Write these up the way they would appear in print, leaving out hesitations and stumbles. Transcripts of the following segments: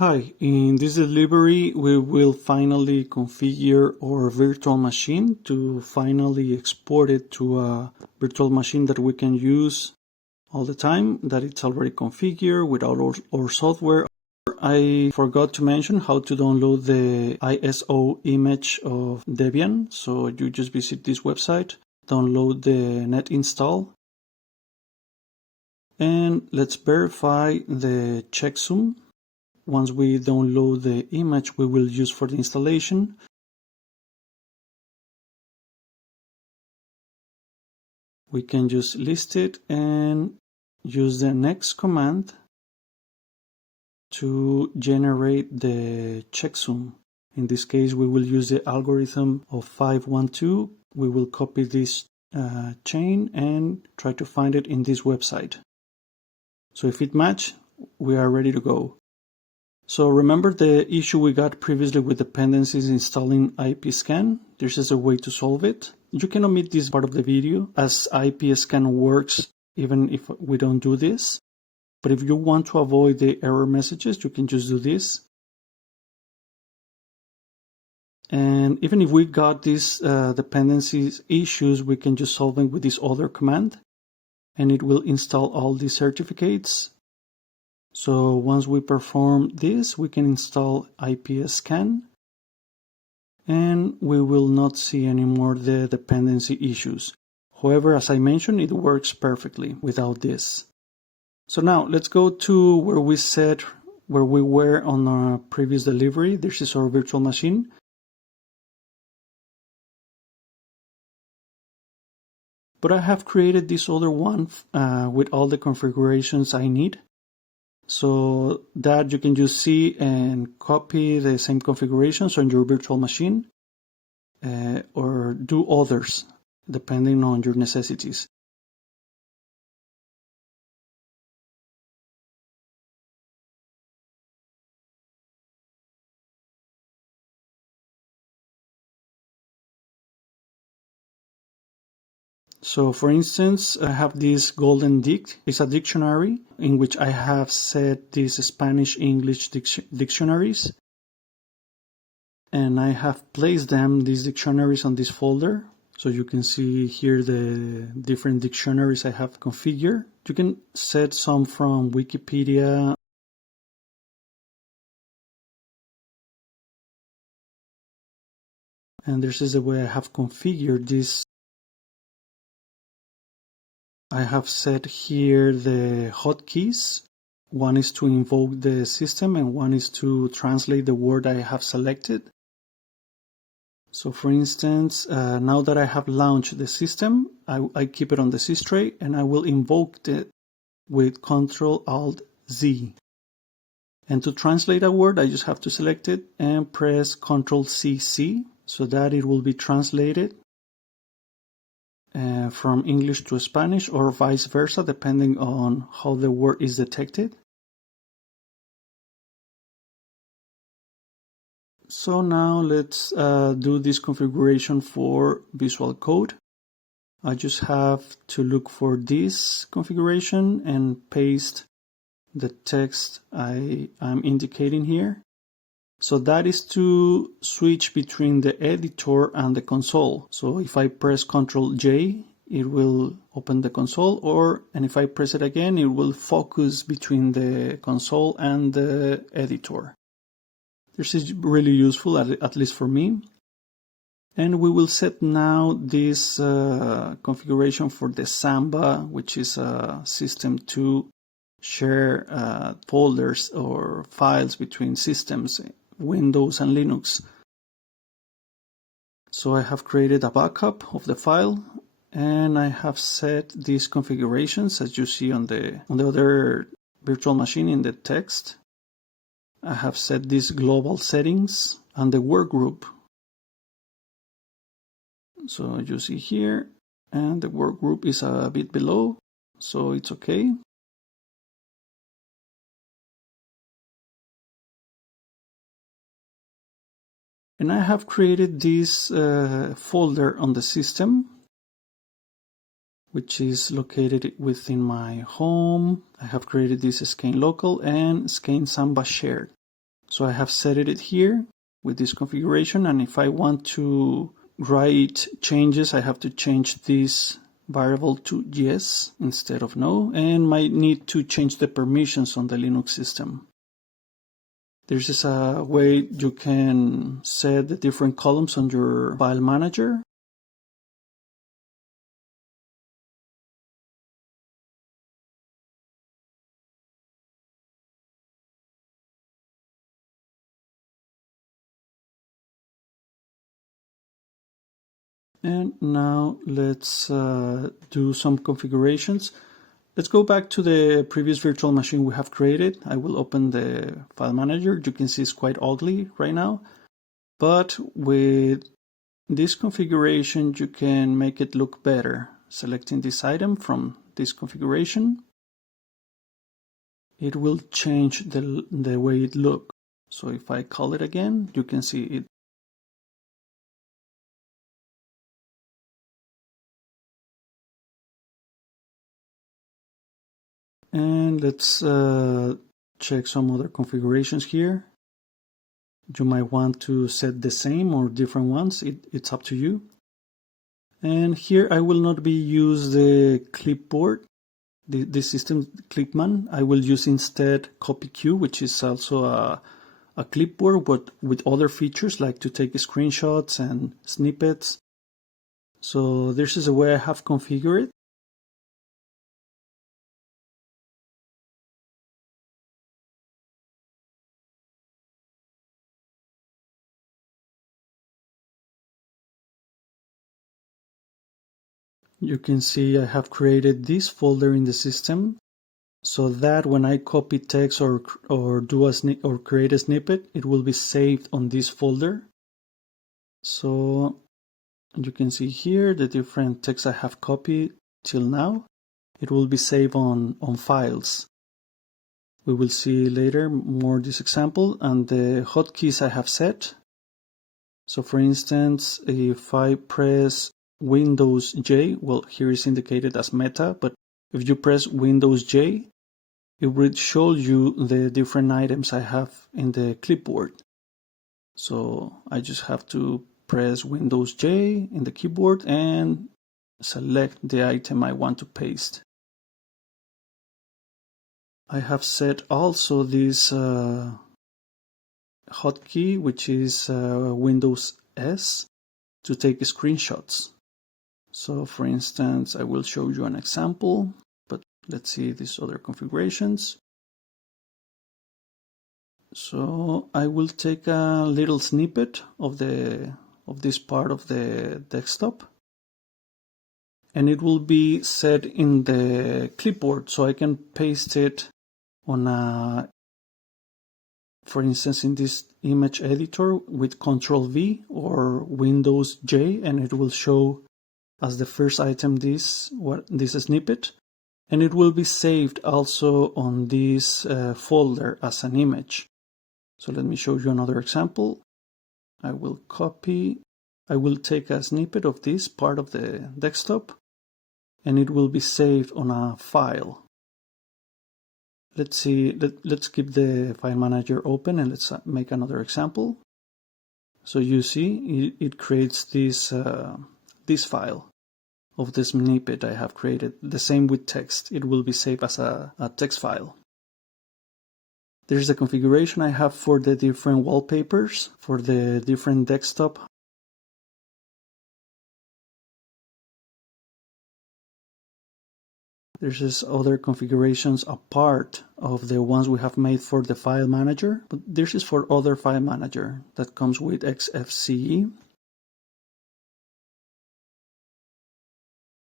Hi, in this delivery we will finally configure our virtual machine to finally export it to a virtual machine that we can use all the time, that it's already configured with all our software. I forgot to mention how to download the ISO image of Debian, so you just visit this website, download the net install, and let's verify the checksum. Once we download the image we will use for the installation. We can just list it and use the next command to generate the checksum. In this case we will use the algorithm of 512. We will copy this chain and try to find it in this website. So if it matches, we are ready to go. So remember the issue we got previously with dependencies installing IPScan? This is a way to solve it. You can omit this part of the video as IPScan works even if we don't do this. But if you want to avoid the error messages, you can just do this. And even if we got these dependencies issues, we can just solve them with this other command. And it will install all these certificates. So once we perform this, we can install IPScan and we will not see anymore the dependency issues. However, as I mentioned, it works perfectly without this. So now let's go to where we were on our previous delivery. This is our virtual machine. But I have created this other one with all the configurations I need. So that you can just see and copy the same configurations on your virtual machine or do others depending on your necessities. So for instance, I have this golden dict. It's a dictionary in which I have set these Spanish-English dictionaries. And I have placed these dictionaries on this folder. So you can see here the different dictionaries I have configured. You can set some from Wikipedia. And this is the way I have configured this. I have set here the hotkeys. One is to invoke the system and one is to translate the word I have selected. So for instance, now that I have launched the system, I keep it on the sys tray and I will invoke it with Ctrl+Alt+Z. And to translate a word, I just have to select it and press Ctrl+C so that it will be translated from English to Spanish or vice versa, depending on how the word is detected. So now let's do this configuration for Visual Code. I just have to look for this configuration and paste the text I'm indicating here. So that is to switch between the editor and the console. So if I press Ctrl+J, it will open the console, and if I press it again, it will focus between the console and the editor. This is really useful, at least for me. And we will set now this configuration for the Samba, which is a system to share folders or files between systems, Windows and Linux. So I have created a backup of the file and I have set these configurations as you see on the other virtual machine in the text. I have set these global settings and the workgroup. So you see here, and the workgroup is a bit below, so it's okay. And I have created this folder on the system, which is located within my home. I have created this scan local and scan Samba shared. So I have set it here with this configuration, and if I want to write changes, I have to change this variable to yes instead of no, and might need to change the permissions on the Linux system. This is a way you can set the different columns on your file manager. And now let's do some configurations. Let's go back to the previous virtual machine we have created. I will open the file manager. You can see it's quite ugly right now, but with this configuration, you can make it look better. Selecting this item from this configuration, it will change the way it looks. So if I call it again, you can see it. And let's check some other configurations here. You might want to set the same or different ones. It's up to you. And here I will not be use the clipboard, the system clipman. I will use instead CopyQ, which is also a clipboard, but with other features like to take screenshots and snippets. So this is the way I have configured it. You can see I have created this folder in the system so that when I copy text or create a snippet, it will be saved on this folder. So you can see here the different text I have copied till now. It will be saved on files. We will see later more this example and the hotkeys I have set. So for instance, if I press Windows J, well, here is indicated as meta, but if you press Windows J, it will show you the different items I have in the clipboard. So I just have to press Windows J in the keyboard and select the item I want to paste. I have set also this hotkey, which is Windows S, to take screenshots. So for instance, I will show you an example, but let's see these other configurations. So I will take a little snippet of this part of the desktop, and it will be set in the clipboard, so I can paste it on for instance, in this image editor with Ctrl+V or Windows J, and it will show as the first item this snippet, and it will be saved also on this folder as an image. So let me show you another example. I will take a snippet of this part of the desktop, and it will be saved on a file. Let's see, let's keep the file manager open and let's make another example. So you see, it creates this file of the snippet I have created. The same with text. It will be saved as a text file. There's the configuration I have for the different wallpapers for the different desktop. There's this other configurations apart of the ones we have made for the file manager, but this is for other file manager that comes with XFCE.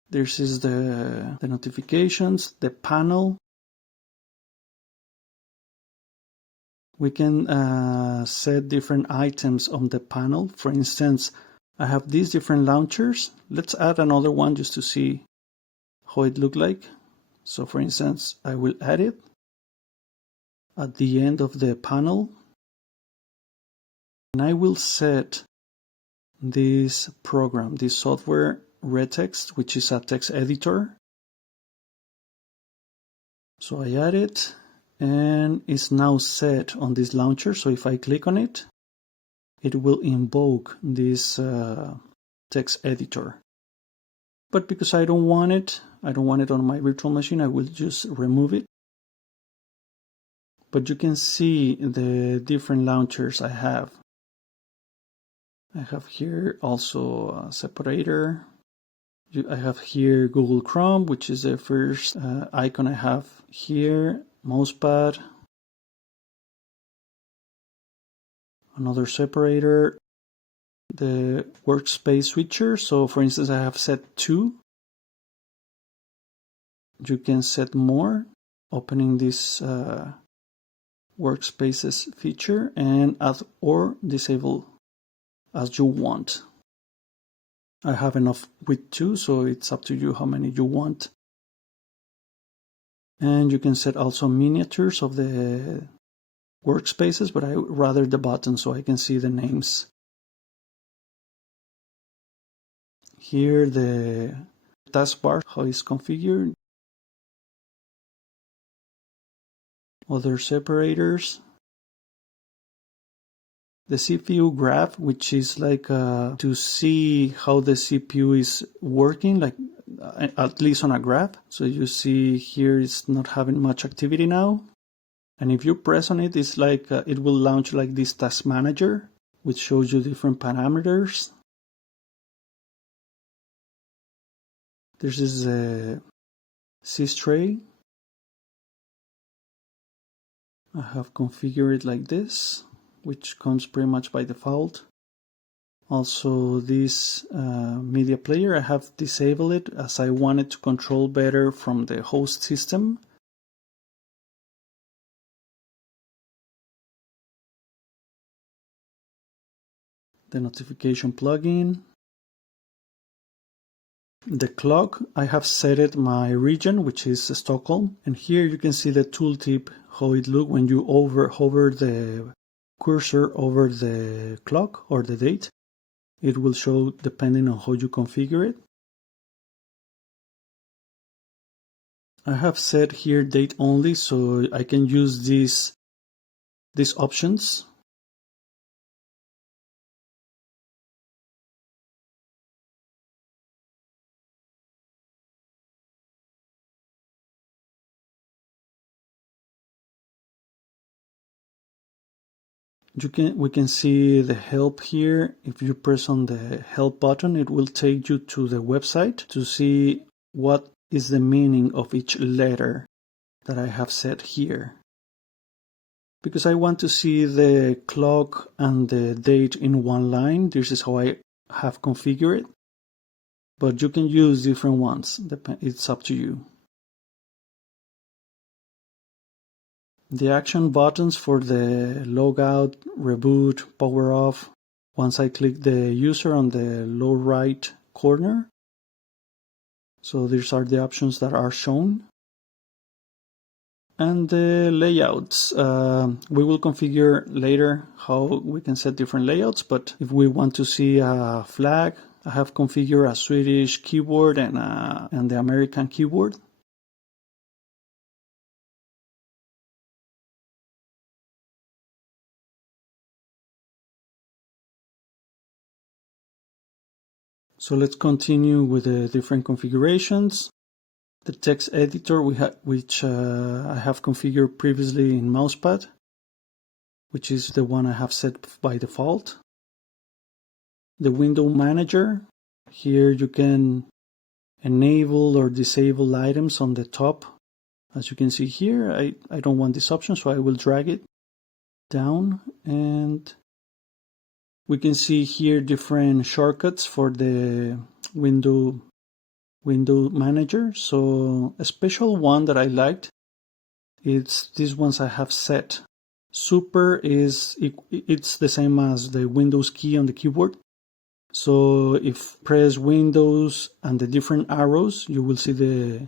This is the notifications, the panel. We can set different items on the panel. For instance, I have these different launchers. Let's add another one just to see how it looks like. So for instance, I will add it at the end of the panel. And I will set this program, this software retext, which is a text editor. So I add it, and it's now set on this launcher. So if I click on it, it will invoke this text editor. But because I don't want it on my virtual machine, I will just remove it. But you can see the different launchers I have. I have here also a separator. I have here Google Chrome, which is the first icon I have here. Mousepad. Another separator. The workspace switcher. So for instance, I have set 2. You can set more, opening this workspaces feature, and add or disable as you want. I have enough with 2, so it's up to you how many you want. And you can set also miniatures of the workspaces, but I rather the button so I can see the names. Here the taskbar, how it's configured. Other separators. The CPU graph, which is like to see how the CPU is working, like at least on a graph. So you see here it's not having much activity now. And if you press on it, it's like it will launch like this task manager, which shows you different parameters. This is a sys-tray. I have configured it like this, which comes pretty much by default. Also, this media player, I have disabled it as I wanted to control better from the host system. The notification plugin. The clock, I have set it my region, which is Stockholm. And here you can see the tooltip, how it looks when you hover the cursor over the clock or the date. It will show depending on how you configure it. I have set here date only, so I can use these options. We can see the help here. If you press on the help button, it will take you to the website to see what is the meaning of each letter that I have set here. Because I want to see the clock and the date in one line, this is how I have configured it. But you can use different ones, it's up to you. The action buttons for the logout, reboot, power off. Once I click the user on the low right corner. So these are the options that are shown. And the layouts. We will configure later how we can set different layouts, but if we want to see a flag, I have configured a Swedish keyboard and the American keyboard. So let's continue with the different configurations. The text editor which I have configured previously in Mousepad, which is the one I have set by default. The window manager, here you can enable or disable items on the top. As you can see here, I don't want this option, so I will drag it down, and we can see here different shortcuts for the window manager. So a special one that I liked, it's these ones I have set. Super it's the same as the Windows key on the keyboard. So if press Windows and the different arrows, you will see the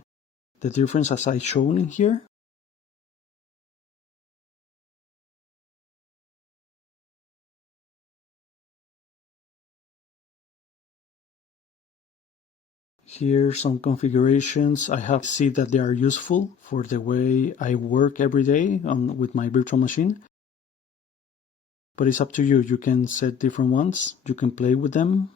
difference as I shown in here. Here some configurations. I have seen that they are useful for the way I work every day with my virtual machine. But it's up to you. You can set different ones. You can play with them.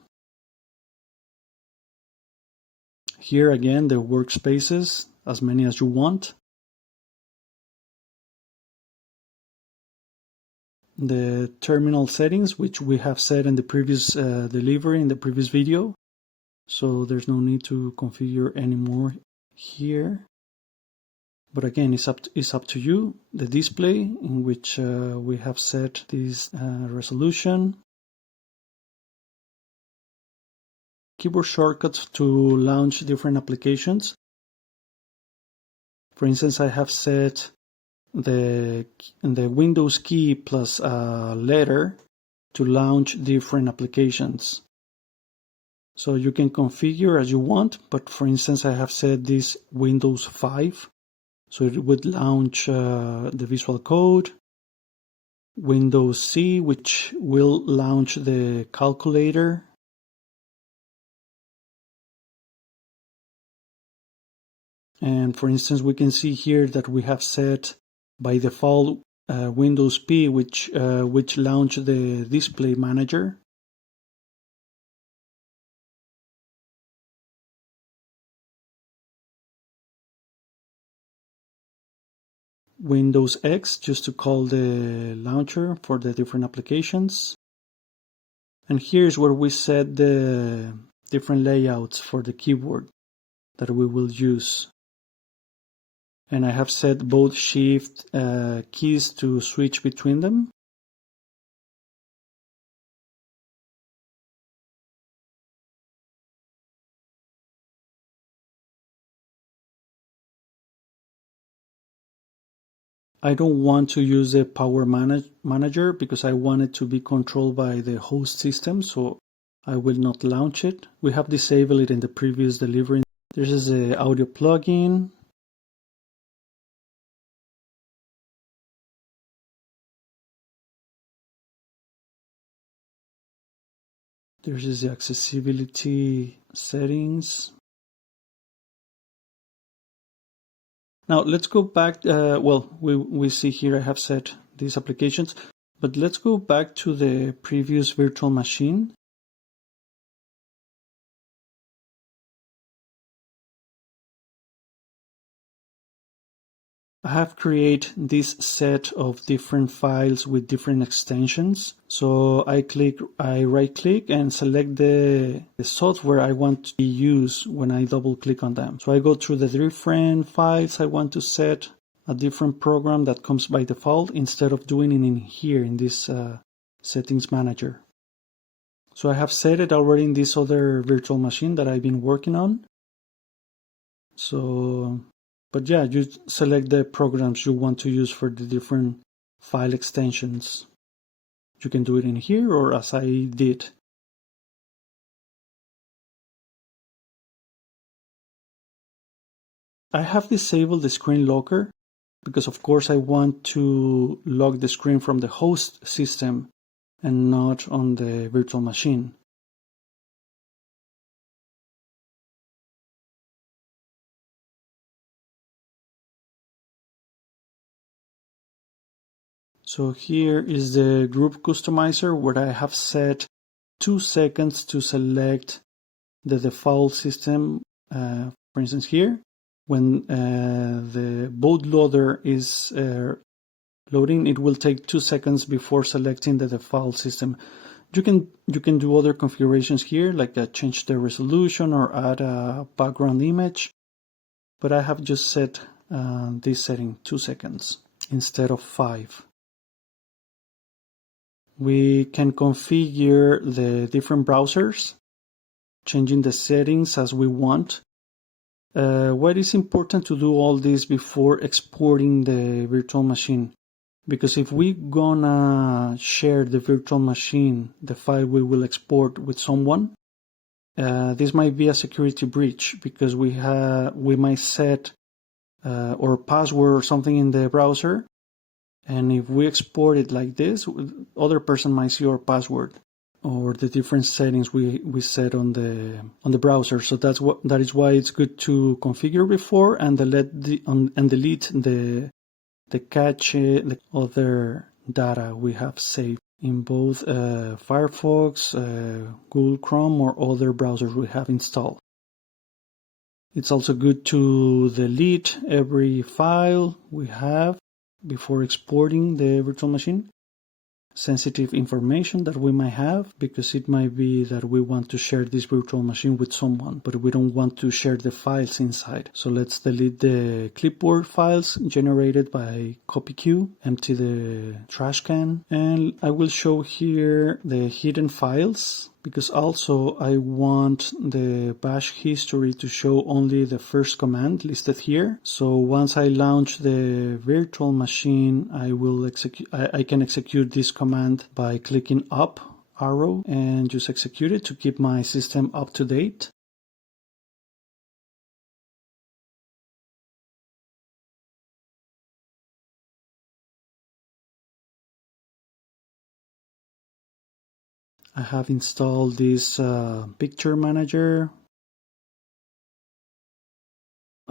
Here again, the workspaces, as many as you want. The terminal settings, which we have set in the previous delivery, in the previous video. So there's no need to configure anymore here. But again, it's up to you. The display, in which we have set this resolution. Keyboard shortcuts to launch different applications. For instance, I have set the Windows key plus a letter to launch different applications. So you can configure as you want, but for instance, I have set this Windows 5. So it would launch the Visual Code, Windows C, which will launch the calculator, and for instance, we can see here that we have set by default Windows P, which launch the Display Manager. Windows X, just to call the launcher for the different applications. And here's where we set the different layouts for the keyboard that we will use. And I have set both shift keys to switch between them. I don't want to use the Power Manager because I want it to be controlled by the host system, so I will not launch it. We have disabled it in the previous delivery. This is the audio plugin. This is the accessibility settings. Now let's go back. We see here I have set these applications, but let's go back to the previous virtual machine. I have created this set of different files with different extensions. So I right click and select the software I want to use when I double click on them. So I go through the different files I want to set a different program that comes by default instead of doing it in here in this settings manager. So I have set it already in this other virtual machine that I've been working on. But yeah, you select the programs you want to use for the different file extensions. You can do it in here or as I did. I have disabled the screen locker because of course I want to lock the screen from the host system and not on the virtual machine. So here is the group customizer where I have set 2 seconds to select the default system. For instance here, when the bootloader is loading, it will take 2 seconds before selecting the default system. You can do other configurations here, like change the resolution or add a background image. But I have just set this setting 2 seconds instead of 5. We can configure the different browsers, changing the settings as we want. Why is important to do all this before exporting the virtual machine? Because if we gonna share the virtual machine, the file we will export with someone, this might be a security breach because we might set our password or something in the browser. And if we export it like this, other person might see our password. or the different settings we set on the browser. So that is why it's good to configure before and delete the cache, the other data we have saved in both Firefox, Google Chrome, or other browsers we have installed. It's also good to delete every file we have before exporting the virtual machine. Sensitive information that we might have, because it might be that we want to share this virtual machine with someone, but we don't want to share the files inside. So let's delete the clipboard files generated by CopyQ, empty the trash can, and I will show here the hidden files, because also I want the bash history to show only the first command listed here. So once I launch the virtual machine, I can execute this command by clicking up arrow and just execute it to keep my system up to date. I have installed this picture manager.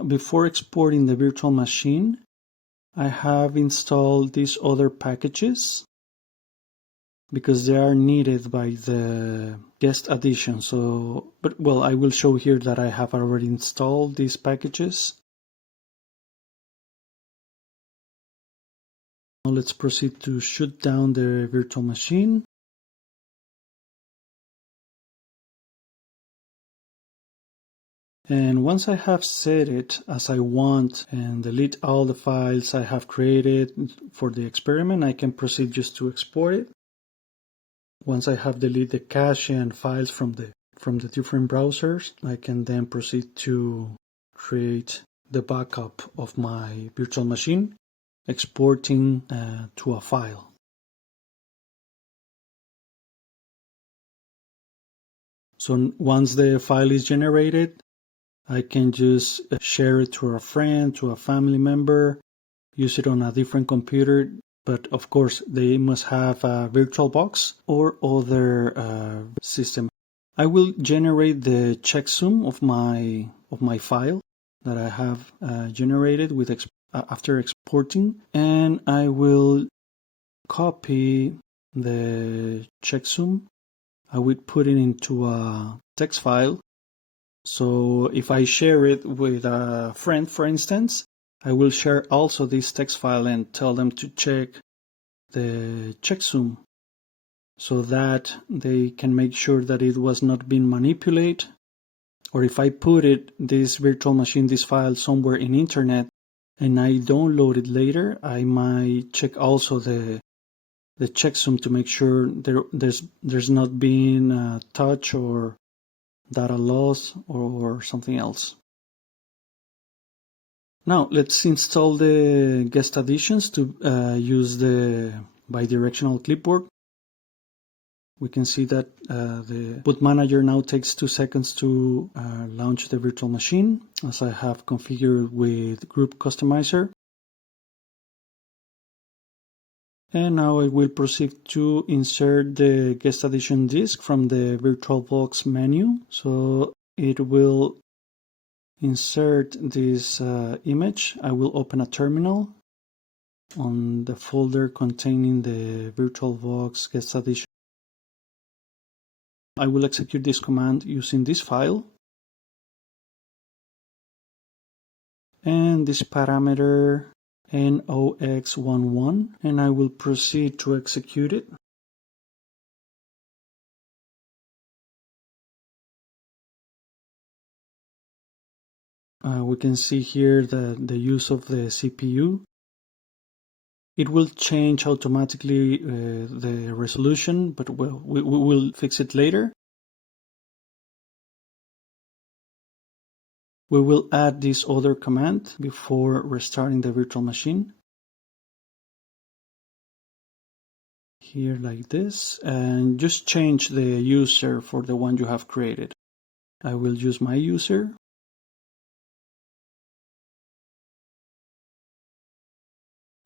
Before exporting the virtual machine, I have installed these other packages because they are needed by the guest addition. I will show here that I have already installed these packages. Now let's proceed to shut down the virtual machine. And once I have set it as I want and delete all the files I have created for the experiment, I can proceed just to export it. Once I have deleted the cache and files from the different browsers, I can then proceed to create the backup of my virtual machine, exporting to a file. So once the file is generated, I can just share it to a friend, to a family member, use it on a different computer, but of course they must have a VirtualBox or other system. I will generate the checksum of my file that I have generated after exporting, and I will copy the checksum. I would put it into a text file. So if I share it with a friend, for instance, I will share also this text file and tell them to check the checksum so that they can make sure that it was not being manipulated. Or if I put this virtual machine, this file somewhere in internet, and I download it later, I might check also the checksum to make sure there's not been touch or data loss or something else. Now let's install the guest additions to use the bidirectional clipboard. We can see that the boot manager now takes 2 seconds to launch the virtual machine, as I have configured with Group Customizer. And now I will proceed to insert the guest addition disk from the VirtualBox menu. So it will insert this image. I will open a terminal on the folder containing the VirtualBox Guest Addition. I will execute this command using this file and this parameter NOX11, and I will proceed to execute it. We can see here the use of the CPU. It will change automatically the resolution, but we will fix it later. We will add this other command before restarting the virtual machine. Here like this, and just change the user for the one you have created. I will use my user.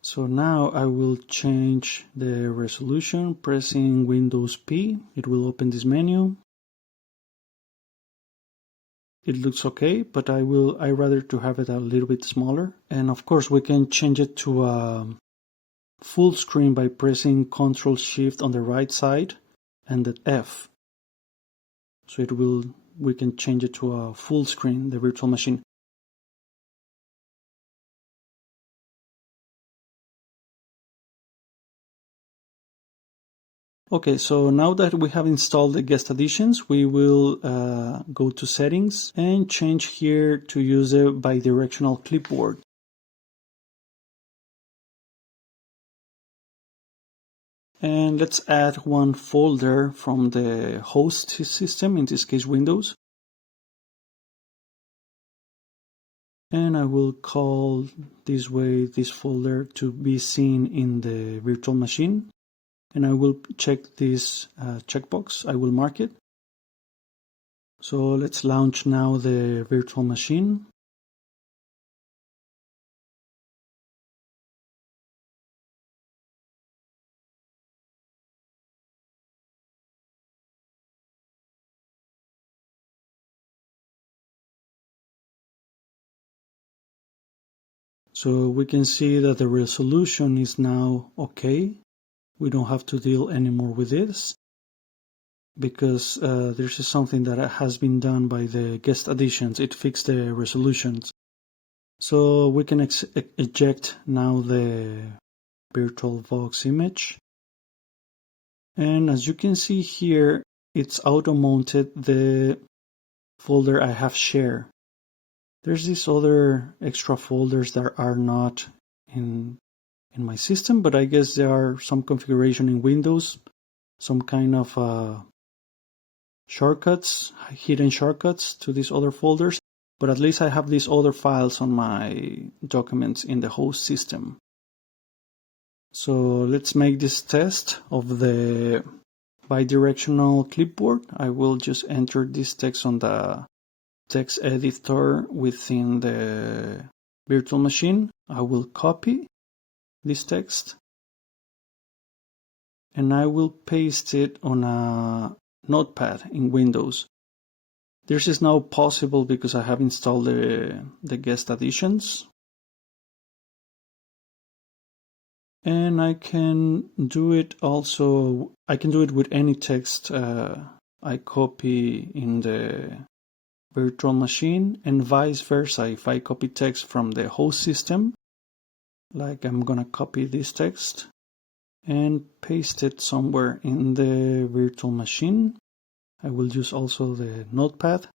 So now I will change the resolution pressing Windows P. It will open this menu. It looks okay, but I rather to have it a little bit smaller. And of course we can change it to a full screen by pressing Ctrl Shift on the right side and the F. So we can change it to a full screen, the virtual machine. Okay, so now that we have installed the guest additions, we will go to settings and change here to use a bidirectional clipboard. And let's add one folder from the host system, in this case Windows. And I will call this folder to be seen in the virtual machine. And I will check this checkbox. I will mark it. So let's launch now the virtual machine. So we can see that the resolution is now okay. We don't have to deal anymore with this because this is something that has been done by the guest additions. It fixed the resolutions. So we can eject now the VirtualBox image. And as you can see here, it's auto-mounted the folder I have shared. There's these other extra folders that are not in my system, but I guess there are some configuration in Windows, some kind of shortcuts, hidden shortcuts to these other folders, but at least I have these other files on my documents in the host system. So let's make this test of the bidirectional clipboard. I will just enter this text on the text editor within the virtual machine. I will copy this text and I will paste it on a notepad in Windows. This is now possible because I have installed the guest additions. And I can do it also, I can do it with any text I copy in the virtual machine, and vice versa. If I copy text from the host system, like I'm gonna copy this text and paste it somewhere in the virtual machine. I will use also the notepad,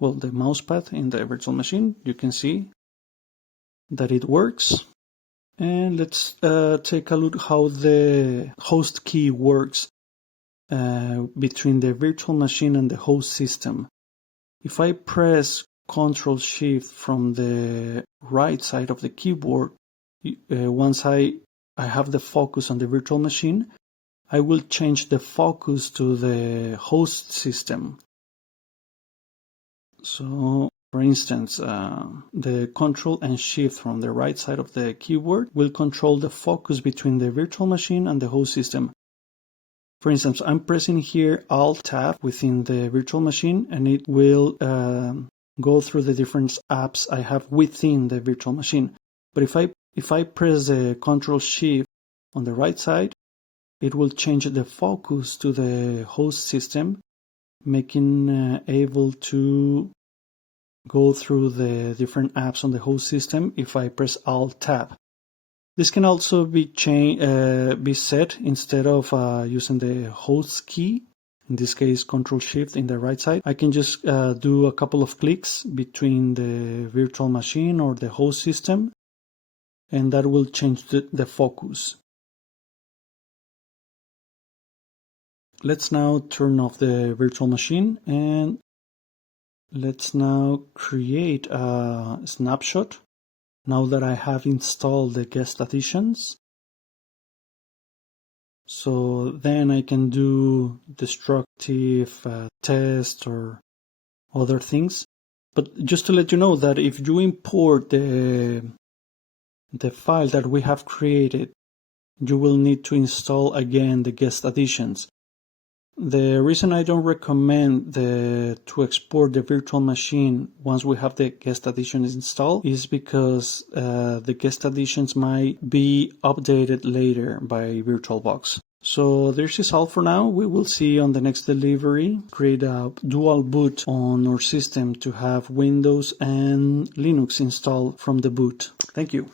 well, the mousepad in the virtual machine. You can see that it works. And let's take a look how the host key works between the virtual machine and the host system. If I press Ctrl Shift from the right side of the keyboard, once I have the focus on the virtual machine, I will change the focus to the host system. So, for instance, the Ctrl and Shift from the right side of the keyboard will control the focus between the virtual machine and the host system. For instance, I'm pressing here Alt-Tab within the virtual machine, and it will go through the different apps I have within the virtual machine. But if I press the Ctrl Shift on the right side, it will change the focus to the host system, making able to go through the different apps on the host system if I press Alt-Tab. This can also be set instead of using the host key, in this case Ctrl Shift in the right side. I can just do a couple of clicks between the virtual machine or the host system, and that will change the focus. Let's now turn off the virtual machine and let's now create a snapshot. Now that I have installed the guest additions, so then I can do destructive test or other things. But just to let you know that if you import the the file that we have created, you will need to install again the guest additions. The reason I don't recommend to export the virtual machine once we have the guest additions installed is because the guest additions might be updated later by VirtualBox. So this is all for now. We will see on the next delivery. Create a dual boot on our system to have Windows and Linux installed from the boot. Thank you.